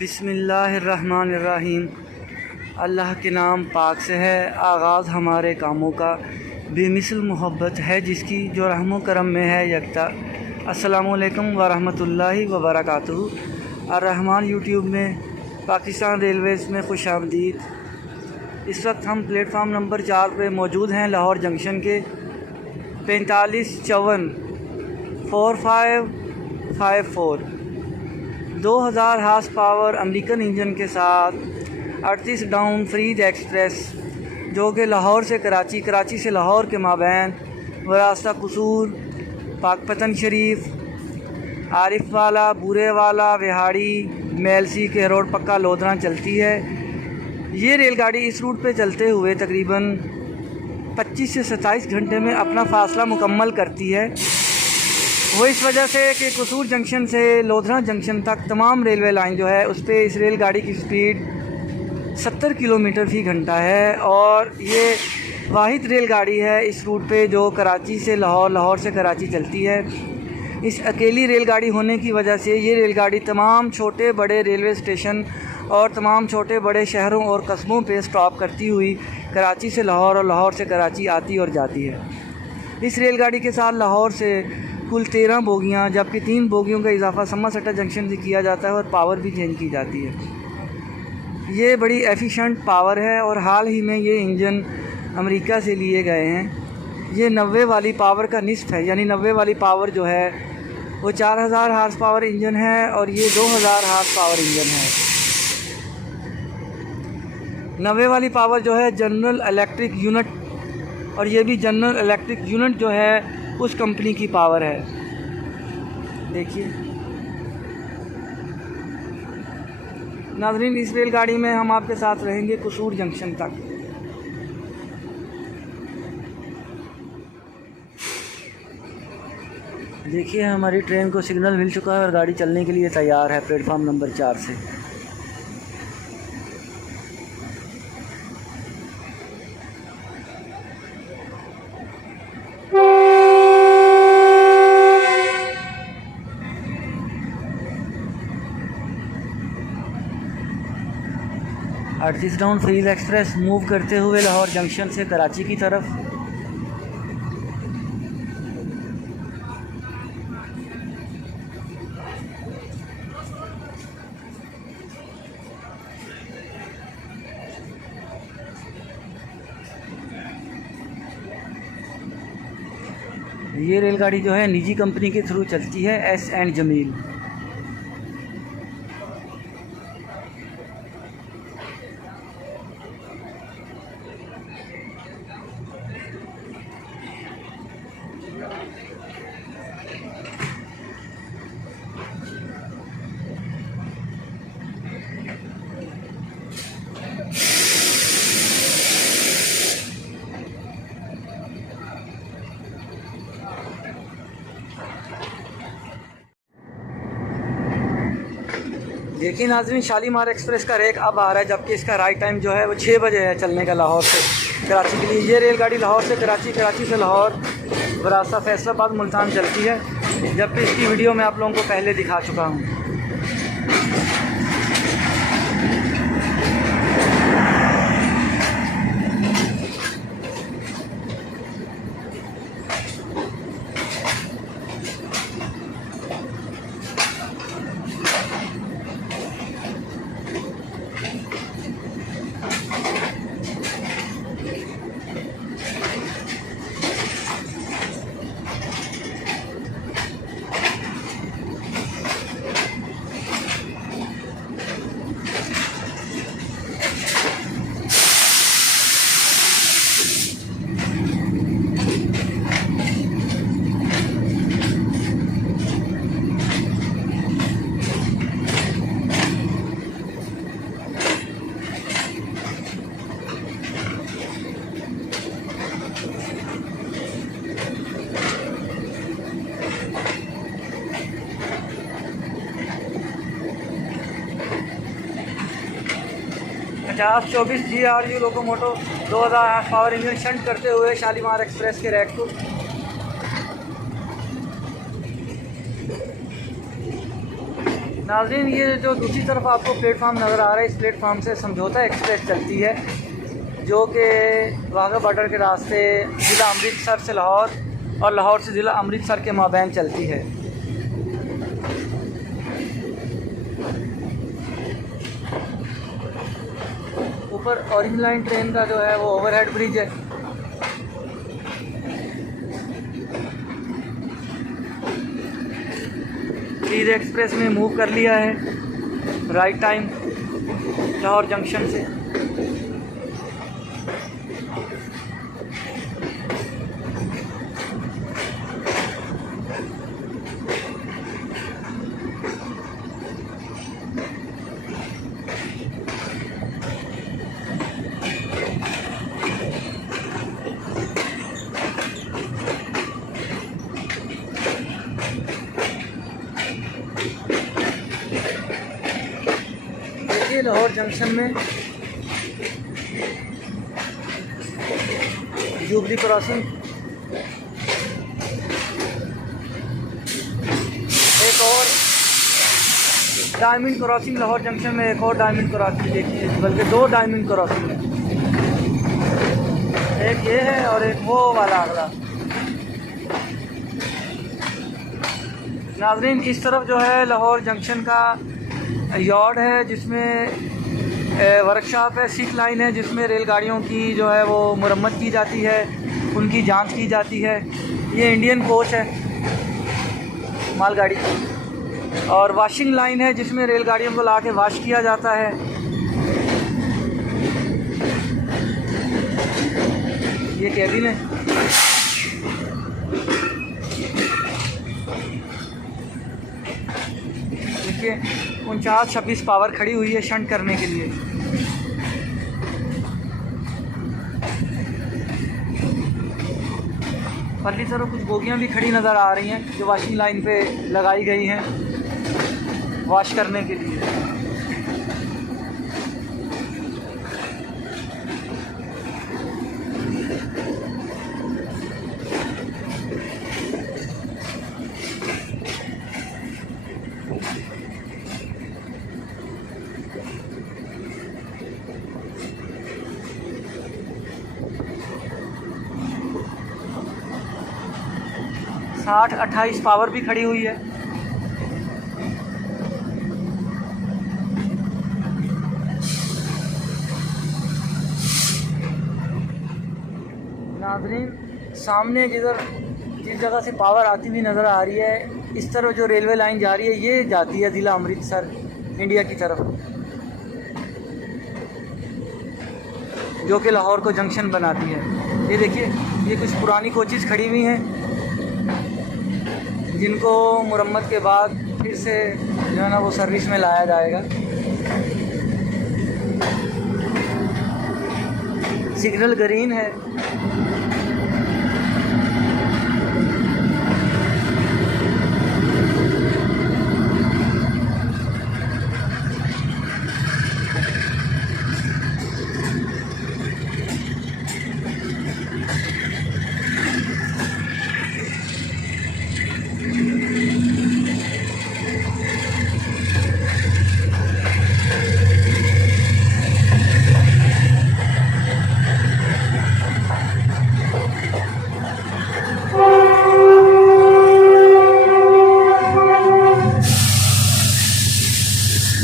बिस्मिल्लाहिर्रहमानिर्रहीम। अल्लाह के नाम पाक से है आगाज़ हमारे कामों का, बेमिसल मोहब्बत है जिसकी जो रहमो करम में है यकता। अस्सलामुअलैकुम वरहमतुल्लाहि वबरकातुहू। अर्रहमान यूट्यूब में पाकिस्तान रेलवेज़ में खुशामदीद। इस वक्त हम प्लेटफार्म नंबर 4 पे मौजूद हैं, लाहौर जंक्शन के 4554 4554 2000 हार्स पावर अमेरिकन इंजन के साथ 38 डाउन फ्रीज एक्सप्रेस जो कि लाहौर से कराची, कराची से लाहौर के माबैन रास्ता कसूर, पाकपतन शरीफ, आरिफ वाला, बूरे वाला, विहाड़ी, मेलसी के रोड पक्का लोधरा चलती है। ये रेलगाड़ी इस रूट पे चलते हुए तकरीबन 25 से 27 घंटे में अपना फ़ासला मुकम्मल करती है। वो इस वजह से कि कसूर जंक्शन से लोधरा जंक्शन तक तमाम रेलवे लाइन जो है उस पर इस रेलगाड़ी की स्पीड 70 किलोमीटर फ़ी घंटा है। और ये वाहिद रेलगाड़ी है इस रूट पे जो कराची से लाहौर, लाहौर से कराची चलती है। इस अकेली रेलगाड़ी होने की वजह से ये रेलगाड़ी तमाम छोटे बड़े रेलवे स्टेशन और तमाम छोटे बड़े शहरों और कस्बों पे स्टॉप करती हुई कराची से लाहौर और लाहौर से कराची आती और जाती है। इस रेलगाड़ी के साथ लाहौर से कुल 13 बोगियाँ, जबकि 3 बोगियों का इजाफा समरसेटा जंक्शन से किया जाता है और पावर भी चेंज की जाती है। ये बड़ी एफिशिएंट पावर है और हाल ही में ये इंजन अमेरिका से लिए गए हैं। ये 90 वाली पावर का निस्फ़ है, यानी 90 वाली पावर जो है वो 4000 हार्स पावर इंजन है और ये 2000 हार्स पावर इंजन है। 90 वाली पावर जो है जनरल इलेक्ट्रिक यूनिट, और ये भी जनरल इलेक्ट्रिक यूनिट जो है उस कंपनी की पावर है। देखिए नाज़रीन, इस रेलगाड़ी में हम आपके साथ रहेंगे कसूर जंक्शन तक। देखिए हमारी ट्रेन को सिग्नल मिल चुका है और गाड़ी चलने के लिए तैयार है प्लेटफार्म नंबर 4 से। अड़तीस डाउन फ्रीज एक्सप्रेस मूव करते हुए लाहौर जंक्शन से कराची की तरफ। ये रेलगाड़ी जो है निजी कंपनी के थ्रू चलती है, एस एंड जमील। देखिए नाज़रीन, शालीमार एक्सप्रेस का रेक अब आ रहा है, जबकि इसका राइट टाइम जो है वो 6 बजे है चलने का लाहौर से कराची के लिए। ये रेलगाड़ी लाहौर से कराची, कराची से लाहौर रास्ता फैसलाबाद मुल्तान चलती है, जबकि इसकी वीडियो मैं आप लोगों को पहले दिखा चुका हूँ। पचास 24 GRU लोकोमोटो 2000 पावर इंजन शंट करते हुए शालीमार एक्सप्रेस के रैक को नाज़रीन, ये जो दूसरी तरफ आपको प्लेटफार्म नज़र आ रहा है, इस प्लेटफार्म से समझौता एक्सप्रेस चलती है, जो कि वाघा बॉर्डर के रास्ते ज़िला अमृतसर से लाहौर और लाहौर से ज़िला अमृतसर के माबैन चलती है। ऊपर ऑरेंज लाइन ट्रेन का जो है वो ओवरहेड ब्रिज है। फ्रीज एक्सप्रेस में मूव कर लिया है राइट टाइम लाहौर जंक्शन से। लाहौर जंक्शन में जुबली क्रॉसिंग, एक और डायमंड क्रॉसिंग लाहौर जंक्शन में, एक और डायमंड क्रॉसिंग देखिए, बल्कि दो डायमंड क्रॉसिंग है, एक ये है और एक वो वाला अगला। नाज़रीन, इस तरफ जो है लाहौर जंक्शन का यार्ड है, जिसमें वर्कशॉप है, सिक लाइन है, जिसमें रेलगाड़ियों की जो है वो मुरम्मत की जाती है, उनकी जांच की जाती है। ये इंडियन कोच है मालगाड़ी, और वॉशिंग लाइन है जिसमें रेलगाड़ियों को ला के वाश किया जाता है। ये कैबिन है। देखिए 49-26 पावर खड़ी हुई है शंट करने के लिए। पल्ली तरफ कुछ बोगियां भी खड़ी नज़र आ रही हैं, जो वॉशिंग लाइन पे लगाई गई हैं वॉश करने के लिए। साठ 28 पावर भी खड़ी हुई है। नाज़रीन, सामने जिस जगह से पावर आती हुई नज़र आ रही है, इस तरफ जो रेलवे लाइन जा रही है, ये जाती है ज़िला अमृतसर इंडिया की तरफ, जो कि लाहौर को जंक्शन बनाती है। ये देखिए, ये कुछ पुरानी कोचेज़ खड़ी हुई हैं, जिनको मुरम्मत के बाद फिर से जो है ना वो सर्विस में लाया जाएगा। सिग्नल ग्रीन है।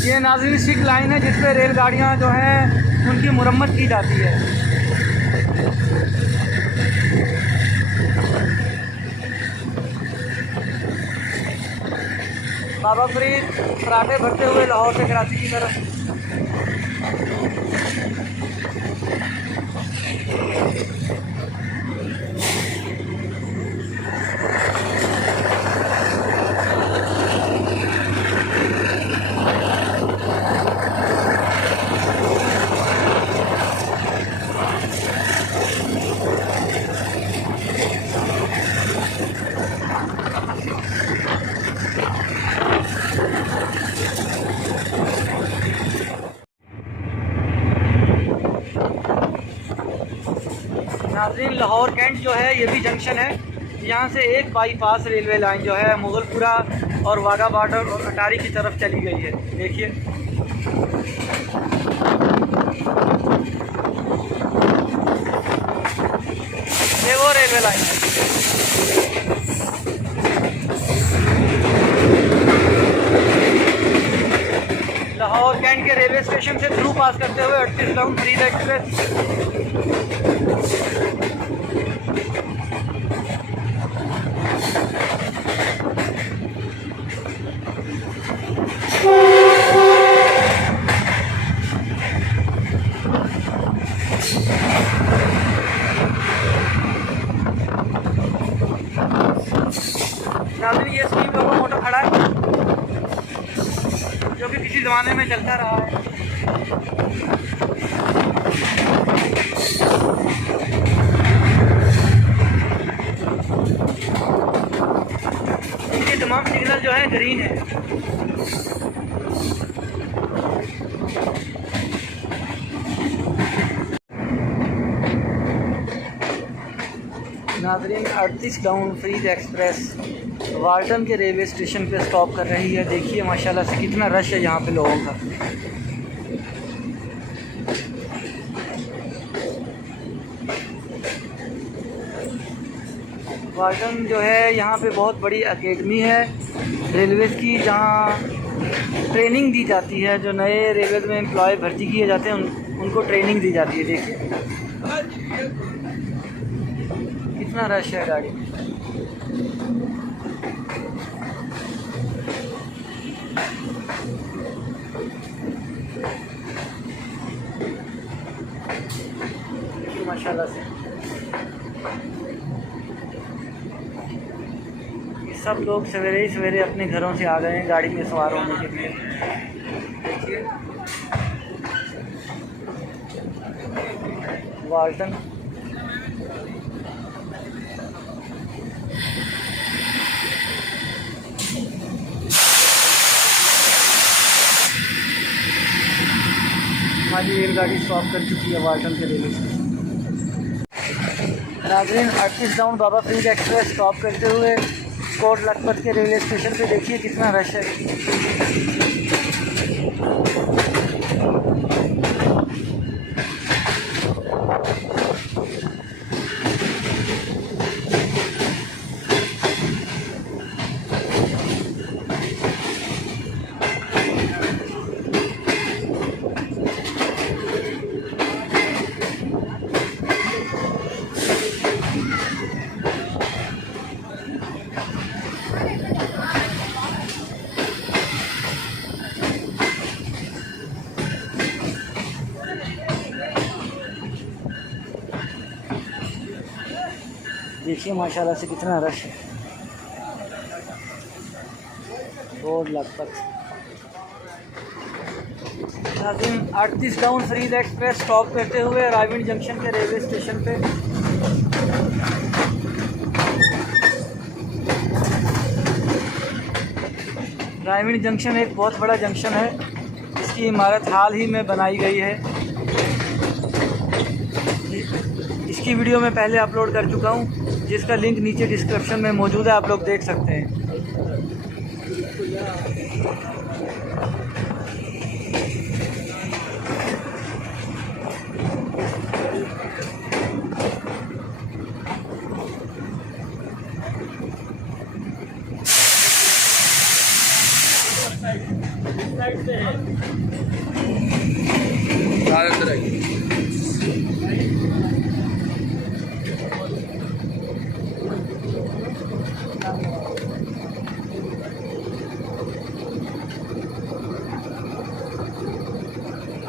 ये नाज़रीन सिक लाइन है, जिस पे रेलगाड़ियाँ जो हैं उनकी मुरम्मत की जाती है। बाबा फरीद पराठे भरते हुए लाहौर से कराची की तरफ। नाज़रीन, लाहौर कैंट जो है ये भी जंक्शन है, यहाँ से एक बाईपास रेलवे लाइन जो है मुगलपुरा और वाघा बॉर्डर और अटारी की तरफ चली गई है। देखिए ये वो रेलवे लाइन है। लाहौर कैंट के रेलवे स्टेशन से थ्रू पास करते हुए 38 डाउन फरीद एक्सप्रेस नाज़रीन, ये स्टीम लोकोमोटिव खड़ा है जो कि किसी ज़माने में चलता रहा है। इनके तमाम सिग्नल जो है ग्रीन है। नाज़रीन, 38 डाउन फरीद एक्सप्रेस वाल्टन के रेलवे स्टेशन पे स्टॉप कर रही है। देखिए माशाल्लाह से कितना रश है यहाँ पे लोगों का। वाल्टन जो है यहाँ पे बहुत बड़ी एकेडमी है रेलवे की, जहाँ ट्रेनिंग दी जाती है। जो नए रेलवे में एम्प्लॉय भर्ती किए जाते हैं उनको ट्रेनिंग दी जाती है। देखिए कितना रश है गाड़ी में। माशाल्लाह से ये सब लोग सवेरे ही सवेरे अपने घरों से आ गए हैं गाड़ी में सवार होने के लिए। देखिए वाल्टन हमारी रेलगाड़ी स्टॉप कर चुकी है वाल्टन के रेलवे स्टेशन। नाज़रीन, 38 डाउन बाबा फरीद एक्सप्रेस स्टॉप करते हुए कोट लखपत के रेलवे स्टेशन पे देखिए कितना रश है। देखिए माशाल्लाह से कितना रश है। रोड लखपत। नाज़रीन, 38 डाउन फरीद एक्सप्रेस स्टॉप करते हुए रायविंड जंक्शन के रेलवे स्टेशन पे रायविंड जंक्शन एक बहुत बड़ा जंक्शन है। इसकी इमारत हाल ही में बनाई गई है। इसकी वीडियो मैं पहले अपलोड कर चुका हूँ, जिसका लिंक नीचे डिस्क्रिप्शन में मौजूद है, आप लोग देख सकते हैं।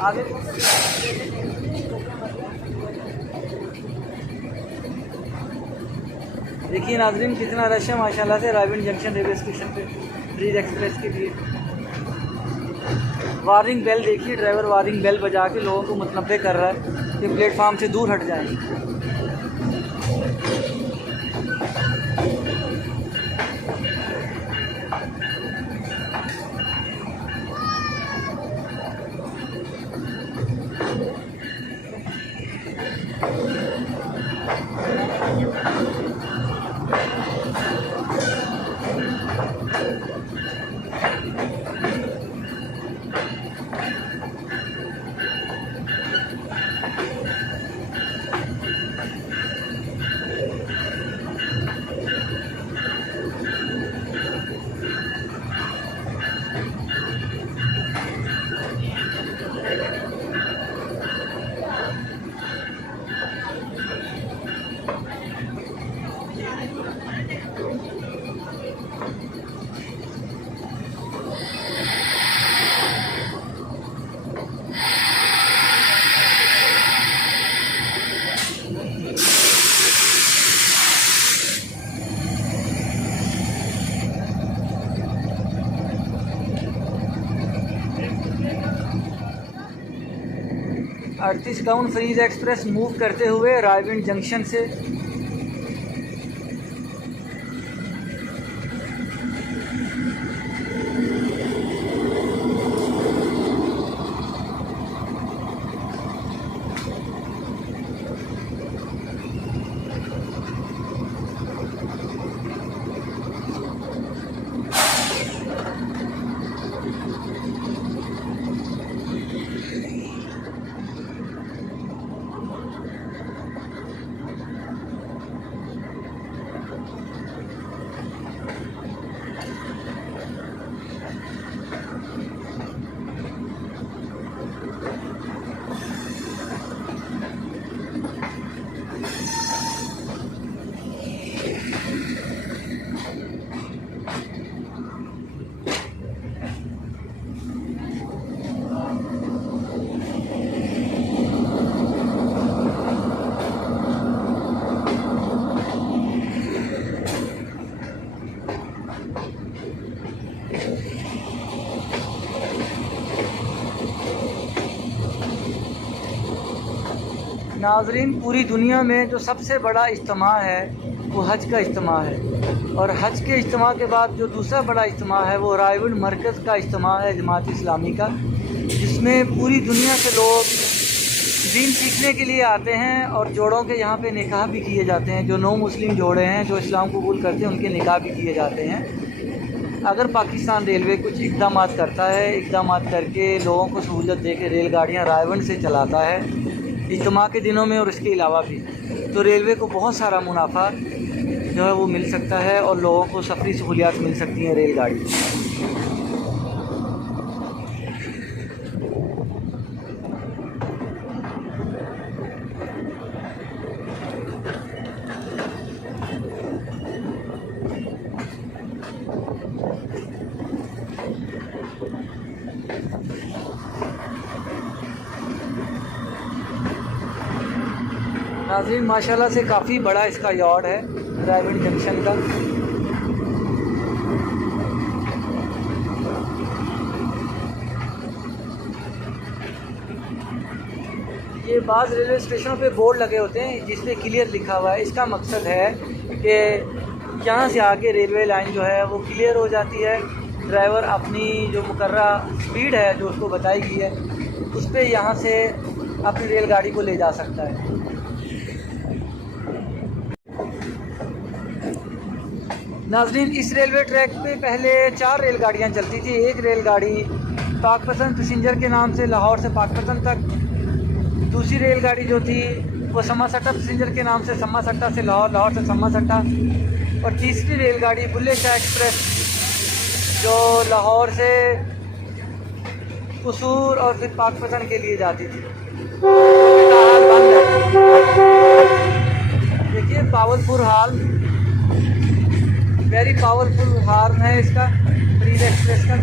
आगे देखिए नाज़रीन कितना रश है माशाल्लाह से रायविंड जंक्शन रेलवे स्टेशन पे फरीद एक्सप्रेस के लिए। वार्निंग बेल देखिए, ड्राइवर वार्निंग बेल बजा के लोगों को मुतनब्बे कर रहा है कि प्लेटफार्म से दूर हट जाएं। 38 डाउन फ्रीज एक्सप्रेस मूव करते हुए रायविंड जंक्शन से नाज़रीन, पूरी दुनिया में जो सबसे बड़ा इज्तिमा है वो हज का इज्तिमा है, और हज के इज्तिमा के बाद जो दूसरा बड़ा इज्तिमा है वो रायविंड मरकज़ का इज्तिमा है जमात इस्लामी का, जिसमें पूरी दुनिया से लोग दीन सीखने के लिए आते हैं और जोड़ों के यहाँ पे निकाह भी किए जाते हैं। जो नो मुस्लिम जोड़े हैं जो इस्लाम कबूल करते हैं उनके निकाह भी किए जाते हैं। अगर पाकिस्तान रेलवे कुछ इक़दाम करता है, इक़दाम करके लोगों को सहूलत दे के रेलगाड़ियाँ रायविंड से चलाता है इज्तिमा के दिनों में और इसके अलावा भी, तो रेलवे को बहुत सारा मुनाफा जो है वो मिल सकता है और लोगों को सफरी सहूलियात मिल सकती हैं रेलगाड़ी। नाज़रीन, माशाल्लाह से काफ़ी बड़ा इसका यार्ड है रायविंड जंक्शन का। ये बाज़ रेलवे स्टेशनों पे बोर्ड लगे होते हैं जिस पे क्लियर लिखा हुआ है। इसका मकसद है कि यहाँ से आके रेलवे लाइन जो है वो क्लियर हो जाती है, ड्राइवर अपनी जो मुकर्रा स्पीड है जो उसको बताई गई है उस पर यहाँ से अपनी रेलगाड़ी को ले जा सकता है। नाज़रीन, इस रेलवे ट्रैक पे पहले 4 रेलगाड़ियाँ चलती थी। एक रेलगाड़ी पाकपतन पैसेंजर के नाम से लाहौर से पाकपतन तक, दूसरी रेलगाड़ी जो थी वो सम्मा सट्टा पैसेंजर के नाम से सम्मा सट्टा से लाहौर, लाहौर से सम्मा सट्टा, और तीसरी रेलगाड़ी बुल्ले शाह एक्सप्रेस जो लाहौर से कसूर और फिर पाकपतन के लिए जाती थी। फिलहाल बंद है। देखिए पावरफुल हाल, वेरी पावरफुल हार्न है इसका फ्रीज एक्सप्रेस का।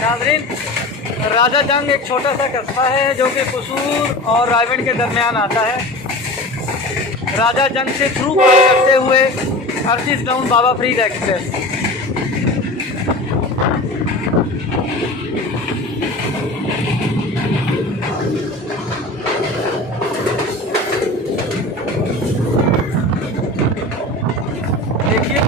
नाज़रीन, राजा जंग एक छोटा सा कस्बा है जो कि कसूर और रायगढ़ के दरमियान आता है। राजा जंग से थ्रू पार करते हुए अर्थीस डाउन बाबा फरीद एक्सप्रेस। देखिए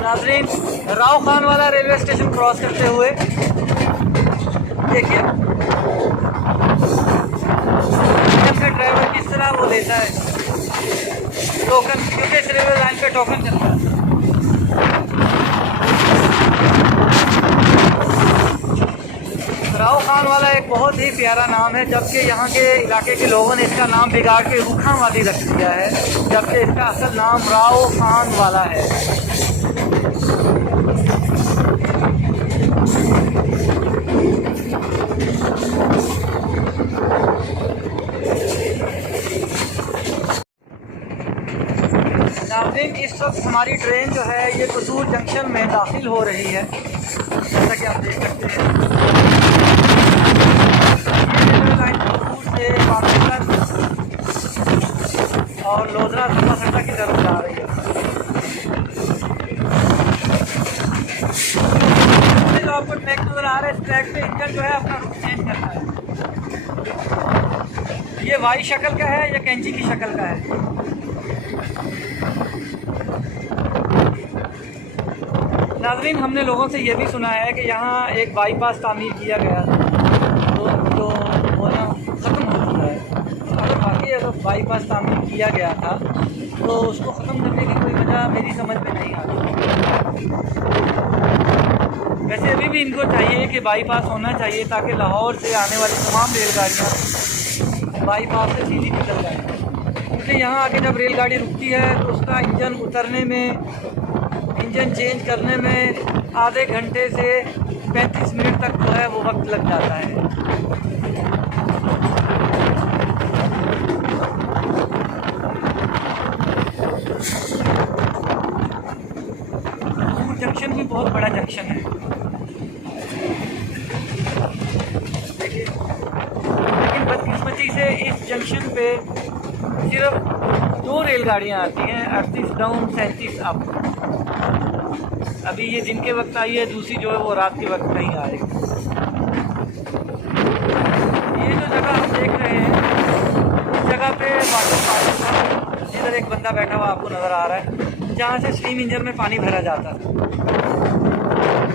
नाज़रीन, राव खान वाला रेलवे स्टेशन क्रॉस करते हुए देखिए ड्राइवर किस तरह वो लेता है टोकन, क्योंकि इस रेलवे लाइन पे टोकन चलता है। राव खान वाला एक बहुत ही प्यारा नाम है, जबकि यहाँ के इलाके के लोगों ने इसका नाम बिगाड़ के रूखा वादी रख दिया है, जबकि इसका असल नाम राव खान वाला है। नाज़रीन, इस वक्त हमारी ट्रेन जो है ये कसूर जंक्शन में दाखिल हो रही है, जैसा कि आप देख सकते हैं। ये रेलवे लाइन कसूर से पाकिस्तान और लोधरा सट्टा की तरफ जा रही है। जो आपको ट्रैक नजर आ रहा है, इस ट्रैक पे इंजन जो है अपना रुख चेंज करता है। ये वाई शक्ल का है या कैंची की शक्ल का है। नाज़रीन, हमने लोगों से ये भी सुना है कि यहाँ एक बाईपास तामीर किया गया तो जो वो ना ख़त्म हो चुका है। अगर वाकई अगर बाईपास तामीर किया गया था तो उसको ख़त्म करने की कोई वजह मेरी समझ में नहीं आती। वैसे अभी भी इनको चाहिए कि बाईपास होना चाहिए ताकि लाहौर से आने वाली तमाम रेलगाड़ियाँ बाईपास से सीधी निकल जाएँ, क्योंकि यहाँ आके जब रेलगाड़ी रुकती है तो उसका इंजन उतरने में, इंजन चेंज करने में आधे घंटे से 35 मिनट तक जो है वो वक्त लग जाता है। जंक्शन भी बहुत बड़ा जंक्शन है देखिए, लेकिन बदकिस्मती से इस जंक्शन पे सिर्फ 2 रेलगाड़ियाँ आती हैं, 38 डाउन 37 अप। अभी ये दिन के वक्त आई है, दूसरी जो है वो रात के वक्त नहीं आएगी। ये जो जगह हम देख रहे हैं, इस जगह पे वाटर पार्क, इधर एक बंदा बैठा हुआ आपको नज़र आ रहा है, जहाँ से स्टीम इंजन में पानी भरा जाता है।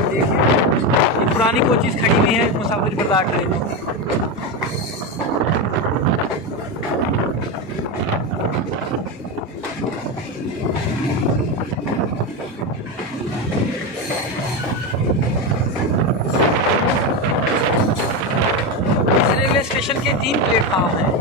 देखिए ये पुरानी कोचिज़ खड़ी हुई है मुसाफिर बर्दाश्त ट्रेन। स्टेशन के 3 प्लेटफार्म हैं।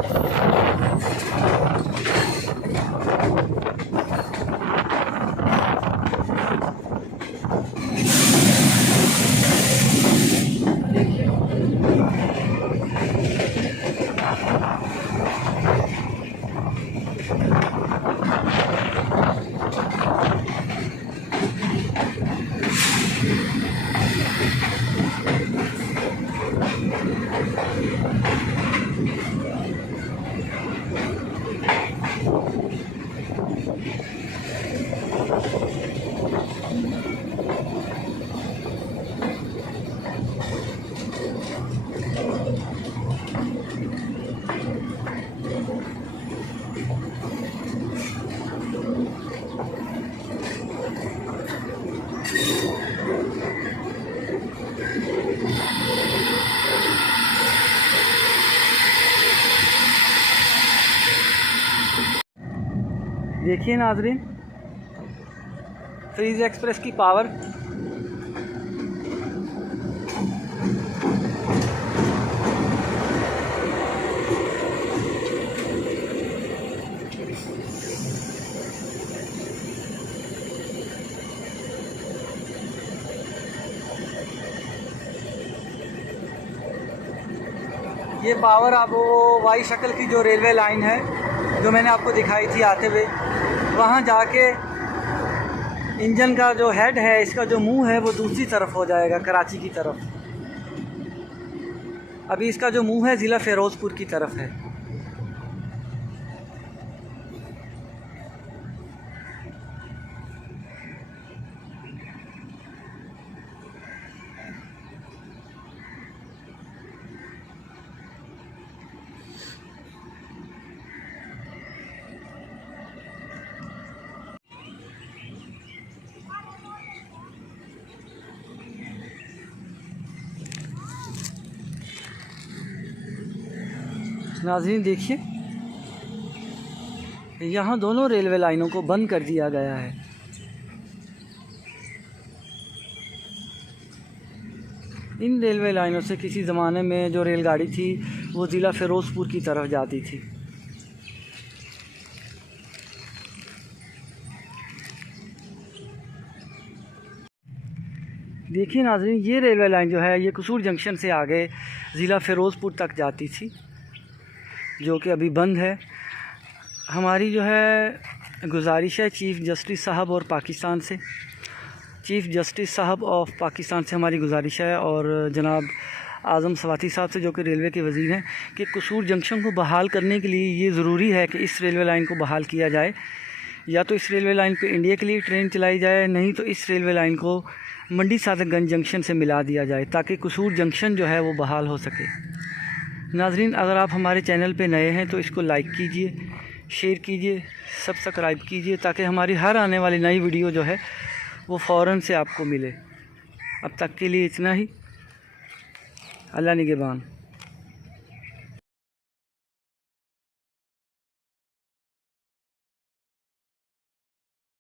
देखिए नाज़रीन, फ्रीज एक्सप्रेस की पावर। ये पावर आप वो वाई शक्ल की जो रेलवे लाइन है जो मैंने आपको दिखाई थी आते हुए, वहाँ जाके इंजन का जो हेड है, इसका जो मुंह है वो दूसरी तरफ हो जाएगा, कराची की तरफ। अभी इसका जो मुंह है ज़िला फ़िरोज़पुर की तरफ है। नाज़रीन देखिए, यहाँ दोनों रेलवे लाइनों को बंद कर दिया गया है। इन रेलवे लाइनों से किसी ज़माने में जो रेलगाड़ी थी वो ज़िला फ़िरोज़पुर की तरफ जाती थी। देखिए नाज़रीन, ये रेलवे लाइन जो है ये कसूर जंक्शन से आगे ज़िला फ़िरोज़पुर तक जाती थी, जो कि अभी बंद है। हमारी जो है गुजारिश है चीफ़ जस्टिस साहब और पाकिस्तान से, चीफ़ जस्टिस साहब ऑफ पाकिस्तान से हमारी गुजारिश है, और जनाब आज़म सवाती साहब से जो कि रेलवे के वज़ीर हैं, कि कसूर जंक्शन को बहाल करने के लिए ये ज़रूरी है कि इस रेलवे लाइन को बहाल किया जाए। या तो इस रेलवे लाइन पे इंडिया के लिए ट्रेन चलाई जाए, नहीं तो इस रेलवे लाइन को मंडी सादतगंज जंक्शन से मिला दिया जाए, ताकि कसूर जंक्शन जो है वो बहाल हो सके। नाज़रीन, अगर आप हमारे चैनल पे नए हैं तो इसको लाइक कीजिए, शेयर कीजिए, सब्सक्राइब कीजिए, ताकि हमारी हर आने वाली नई वीडियो जो है वो फ़ौरन से आपको मिले। अब तक के लिए इतना ही। अल्लाह निगहबान।